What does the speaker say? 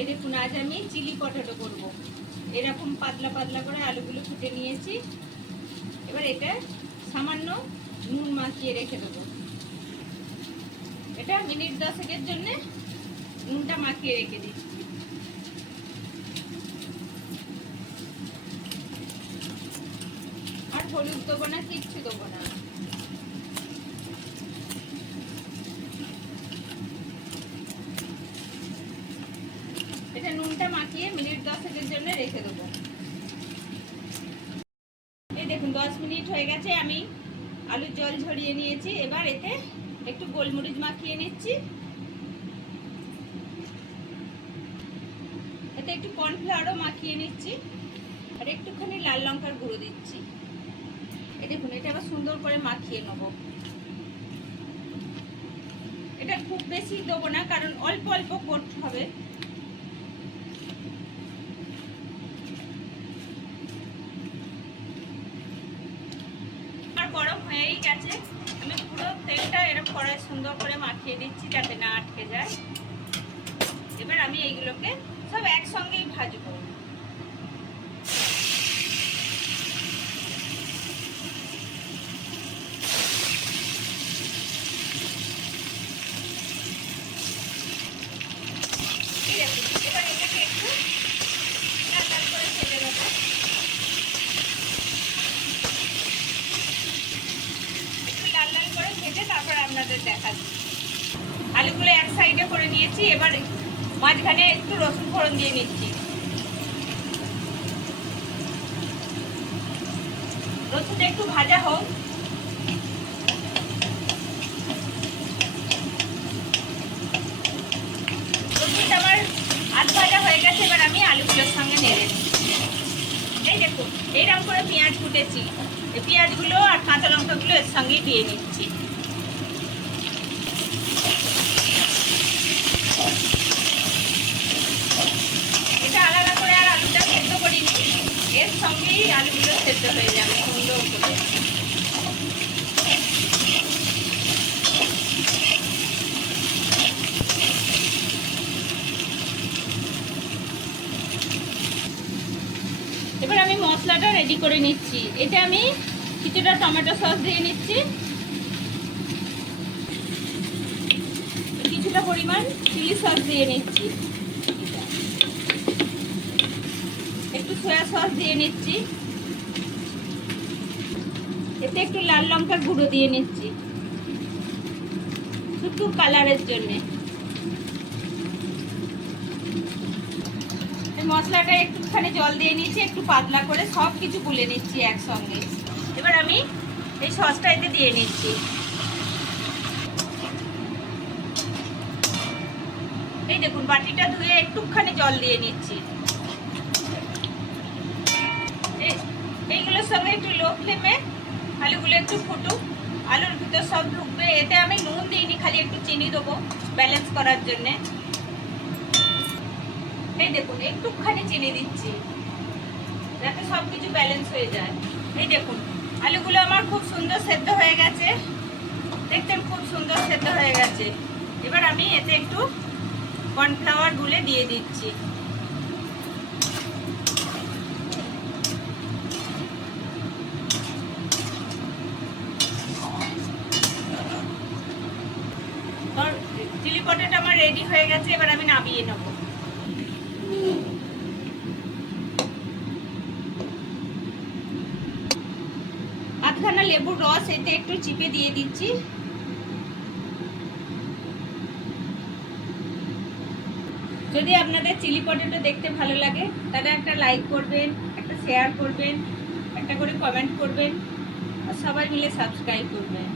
এই দেখুন, আজ আমি চিলি পটেটো করব। এরকম পাতলা পাতলা করে আলুগুলো ফুটে নিয়েছি। এবার এটা সামান্য নুন মাখিয়ে রেখে দেবো। এটা মিনিট দশেকের জন্য নুনটা মাখিয়ে রেখে দিচ্ছি আর হলুদ দেবো না, কিচ্ছু দেবো না এটা নুনটা মাখিয়ে মিনিট জন্য রেখে দেবো। এই দেখুন, দশ মিনিট হয়ে গেছে, আমি আলুর জল ঝরিয়ে নিয়েছি। এবার এতে একটু গোলমরিচ মাখিয়ে নিচ্ছি। এতে একটু কর্নফ্লাওয়ারও মাখিয়ে নিচ্ছি। আর একটুখানি লাল লঙ্কার গুঁড়ো দিচ্ছি। এই দেখুন, এটা আবার সুন্দর করে মাখিয়ে নেব। এটা খুব বেশি দেবো না, কারণ অল্প অল্প করতে হবে। গরম হয়েই গেছে। আমি পুরো তেলটা এরকম করে সুন্দর করে মাখিয়ে দিচ্ছি যাতে না আটকে যায়। এবার আমি এইগুলোকে সব একসঙ্গেই ভাজবো এই দেখুন, এবার এটাকে একটু লাল লাল করে ভেজে নেব। একটু লাল ভেজে তারপর আপনাদের দেখাচ্ছি। আলুগুলো এক সাইডে করে নিয়েছি, এবার মাঝখানে একটু রসুন ফোড়ন দিয়ে নিচ্ছি। রসুনটা একটু ভাজা হোক। আধ ভাজা হয়ে গেছে, এবার আমি আলুগুলোর সঙ্গে নেড়ে দেখুন, এইরকম করে পেঁয়াজ এই পেঁয়াজগুলো আর কাঁচা লঙ্কাগুলো এর সঙ্গে দিয়ে নিচ্ছি এটা আলাদা করে আর আলুটা সেদ্ধ করিনি সঙ্গেই আলুগুলো সেদ্ধ হয়ে যাবে সুন্দর করে এবার আমি মশলাটা রেডি করে নিচ্ছি। এটা আমি কিছুটা টমেটো সস দিয়ে নিচ্ছি। কিছুটা পরিমাণ চিলি সস দিয়ে নিচ্ছি একটু সয়া সস দিয়ে নিচ্ছি। এতে একটু লাল লঙ্কার গুঁড়ো দিয়ে নিচ্ছি। শুধু কালারের জন্যে। মশলাটা একটুখানি জল দিয়ে নিচ্ছি একটু পাতলা করে সব কিছু গুলে নিচ্ছি একসঙ্গে। এবার আমি এই সসটা এতে দিয়ে নিচ্ছি। এই দেখুন, বাটিটা ধুয়ে একটুখানি জল দিয়ে নিচ্ছি। সঙ্গে একটু লো ফ্লেমে আলুগুলো একটু ফুটুক আলুর ভিতর সব ঢুকবে এতে আমি নুন দিইনি খালি একটু চিনি দেবো ব্যালেন্স করার জন্যে এই দেখুন একটুখানি চিনি দিচ্ছি যাতে সব কিছু ব্যালেন্স হয়ে যায় এই দেখুন আলুগুলো আমার খুব সুন্দর সেদ্ধ হয়ে গেছে দেখতেন খুব সুন্দর সেদ্ধ হয়ে গেছে এবার আমি এতে একটু কর্নফ্লাওয়ার গুলে দিয়ে দিচ্ছি চিলি পটেটো আমার রেডি হয়ে গেছে, এবার আমি নামিয়ে নেব। আধখানা লেবুর রস এতে একটু চিপে দিয়ে দিচ্ছি। যদি আপনাদের চিলি পটেটো দেখতে ভালো লাগে, তাহলে একটা লাইক করবেন, একটা শেয়ার করবেন, একটা করে কমেন্ট করবেন, আর সবাই মিলে সাবস্ক্রাইব করবেন।